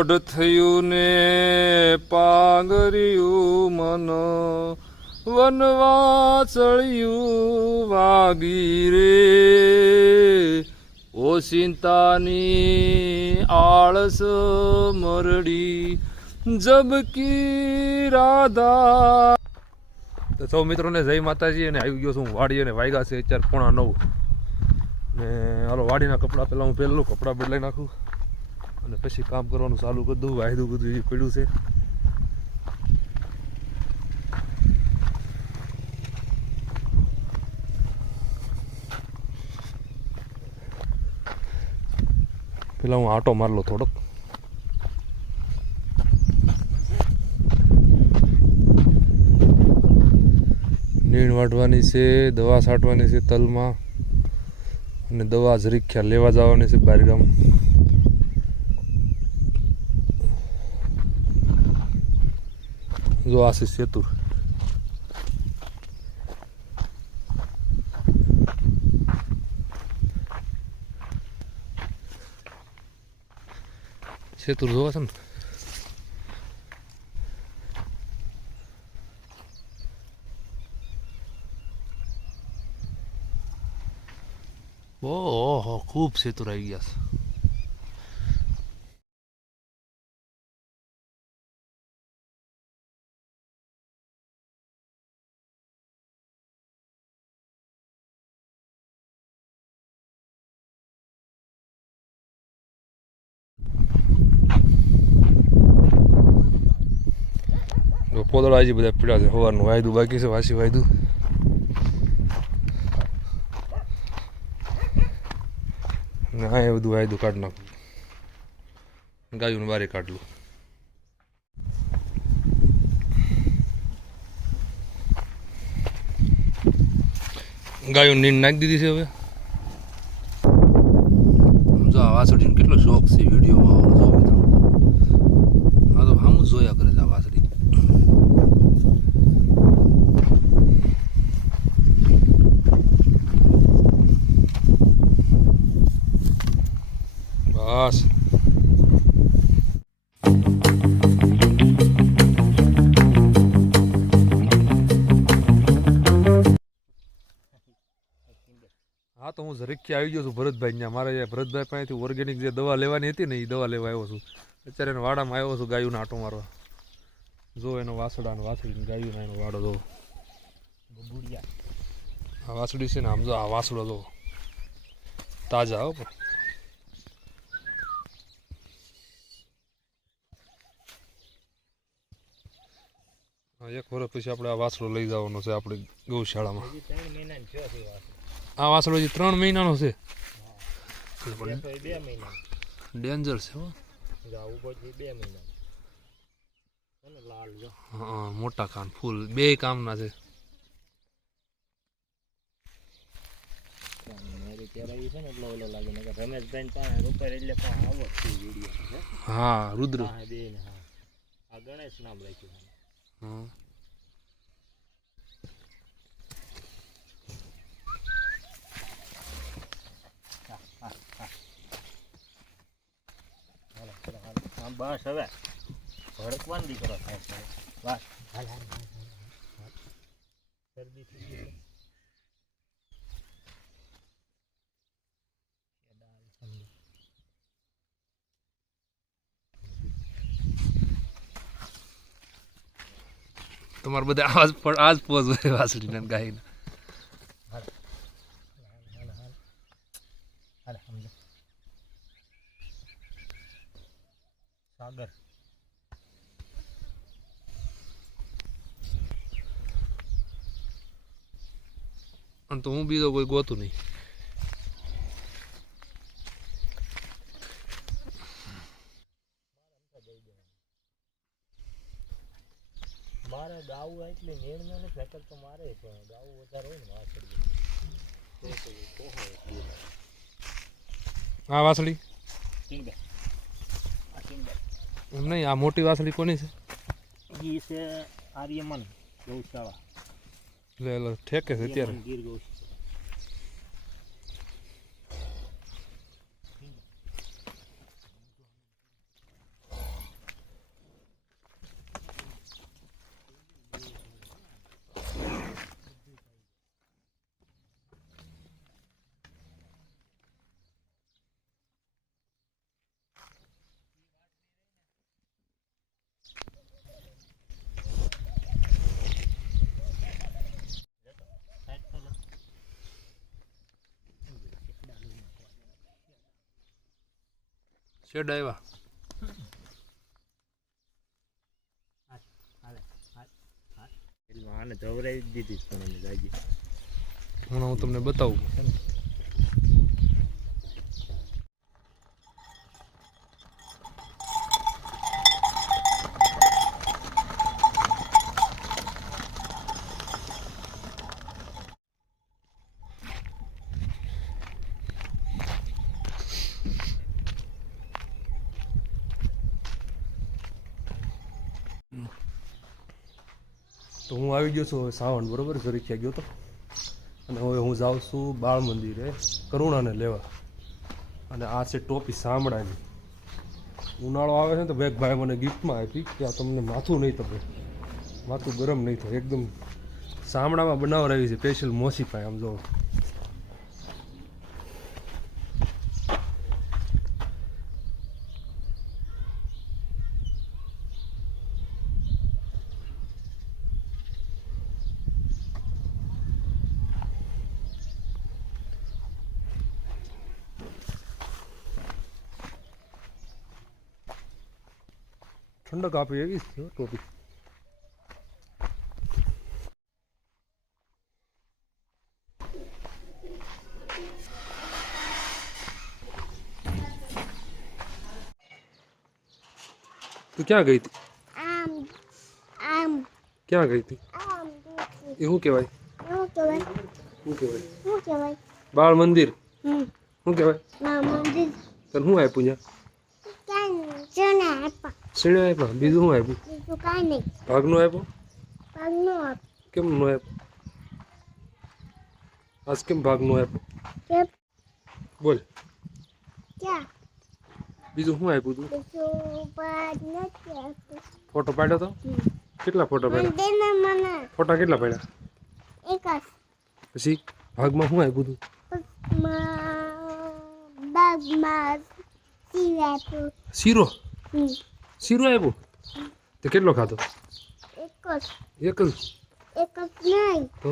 ઓઢ થયું ને પાંગર્યું મન વનવાસળિયું વાગી રે ઓશિંતાની આળસ મરડી જબકી રાધા. તો સૌ મિત્રોને જય માતાજી. અને આવી ગયો છું વાડી અને વાગ્યા છે અત્યારે 8:45 ને હાલો વાડીના કપડાં પહેલાં હું પહેલું કપડાં બદલાઈ નાખું અને પછી કામ કરવાનું ચાલુ કરી દઉં. વાયદું બધું એ પડ્યું છે. પેલા હું આટો મારલો થોડોક. નીણ વાટવાની છે, દવા છાંટવાની છે તલમાં અને દવા જરીક ખ્યાલ લેવા જવાની છે બહારગામ. જો આ છે સેતુર. સેતુર જોવા છે ને. ઓહો ખૂબ સેતુર આવી ગયા છે. પોદળા હજી બધા પીડા છે. સવારનું વાયદું બાકી છે, વાસી વાયદું. હા એ બધું વાયદું કાઢી નાખું. ગાયું બારે કાઢલું. ગાયું નીંદ નાખી દીધી છે હવે. જો આ વાસળીનો કેટલો શોખ છે વિડીયોમાં આવવાનો. જો મિત્રો હા તો સામું જોયા કરે છે આ વાસળી. બસ હા તો હું ઝરીકથી આવી ગયો છું ભરતભાઈ ત્યાં. મારે ભરતભાઈ પાસેથી ઓર્ગેનિક જે દવા લેવાની હતી ને એ દવા લેવા આવ્યો છું. અત્યારે એને વાડામાં આવ્યો છું ગાયુંને આંટો મારવા. જો એનો વાસડા ને વાસળી ગાયું એનો વાડો જો આ વાસળી છે ને. આમ જો આ વાસડો જો તાજા હો. એક વર્ષ પછી આપણે આ વાસળો લઈ જવાનો છે આપણી ગૌશાળામાં. આ વાસળો હજી 3 મહિનાનો છે. ડેન્જર છે હો. હા મોટા કાન ફૂલ બે કામના છે. હા રુદ્ર ગણેશ નામ રાખ્યું. બસ હવે ભડકવાન દીકરો થાય છે. બસ શરદી થઈ ગઈ. તમારે બધા આજ પોઝ હોય વાસળીના ગાયના. સાગર અને તો હું બીજો કોઈ ગોતું નહીં. મારે ગાવું એટલે નેણ ને ફેકર તો મારે પણ ગાવું વધારે હોય ને વાસળી. આ વાસળી એમ નહીં. આ મોટી વાસળી કોની છે? એ છે આર્યમન ગૌશાળા. લે ઠેકે છે અત્યારે. ગીર ગૌશાળા. શેડ આવ્યા. આને ધવરાઈ દીધી પણ અમે જાગી. હમણાં હું તમને બતાવું. તો હું આવી ગયો છું હવે સાવણ, બરોબર, સરીખ્યા ગયો તો, અને હવે હું જાઉં છું બાળ મંદિરે કરુણાને લેવા. અને આ છે ટોપી સાંભળાની. ઉનાળો આવે છે ને તો બેગ ભાઈ મને ગિફ્ટમાં આપી કે આ તમને માથું નહીં તપે, માથું ગરમ નહીં થાય, એકદમ સાંભળામાં બનાવરાવી છે સ્પેશિયલ મોસી પાય. આમ જો ઠંડક આપી એવી છે ટોપી. તું ક્યાં ગઈ હતી? ક્યાં ગઈ હતી? એ શું કહેવાય? શું કહેવાય? બાળ મંદિર. શું કહેવાય? તને શું આપ્યું ત્યાં? સીણે આપ્યા. બીજું શું આપ્યું? ભાગનું આપ્યું? કેમ નો આપ્યું? આજ કેમ ભાગનું આપ્યું? બોલ. બીજું શું આપ્યું તું? ફોટો પાડ્યો તો? કેટલા ફોટો પાડ્યા? ફોટા કેટલા પાડ્યા? પછી ભાગમાં શું આપ્યું તું? શીરો. શીરો આપ્યો? તે કેટલો ખાધો? એક જ. તો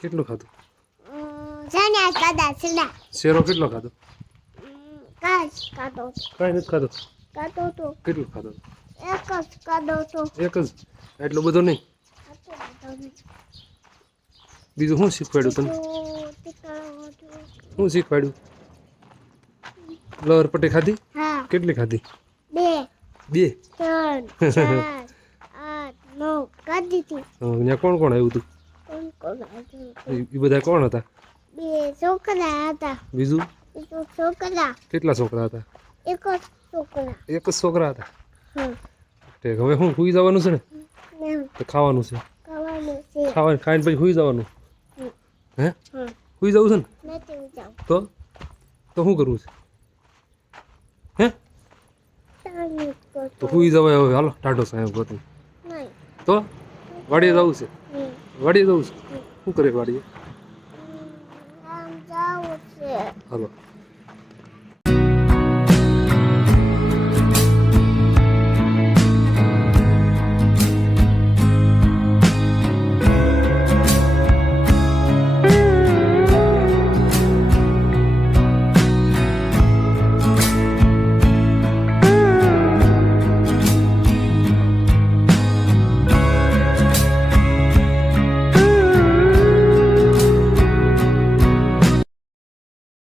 કેટલું ખાધું? શેરો કેટલો ખાધો? કાંઈ નથી ખાધો. કેટલું ખાધો? એક જ. એટલો બધો નહીં. બીજું શું શીખવાડ્યું તને? શું શીખવાડ્યું? લવર પટ્ટી ખાધી? કેટલી ખાધી? 2. ત્યાં કોણ કોણ આવ્યું હતું? એ બધા કોણ હતા? 2 છોકરા હતા. બીજું? છોકરા. કેટલા છોકરા હતા? એક જ છોકરા. એક જ છોકરા હતા. ઠીક. હવે શું સુઈ જવાનું છે ને? તો ખાવાનું છે. ખાવાનું ખાઈને પછી સુઈ જવાનું. હે? સુઈ જવું છે ને? તો શું કરવું છે? હે? તો સુઈ જવાય હવે. હાલો ટાઢો સાહેબ ગોતું. તો વાડીએ જવું છે? વાડીએ જવું છે? શું કરે વાડીએ? હાલો.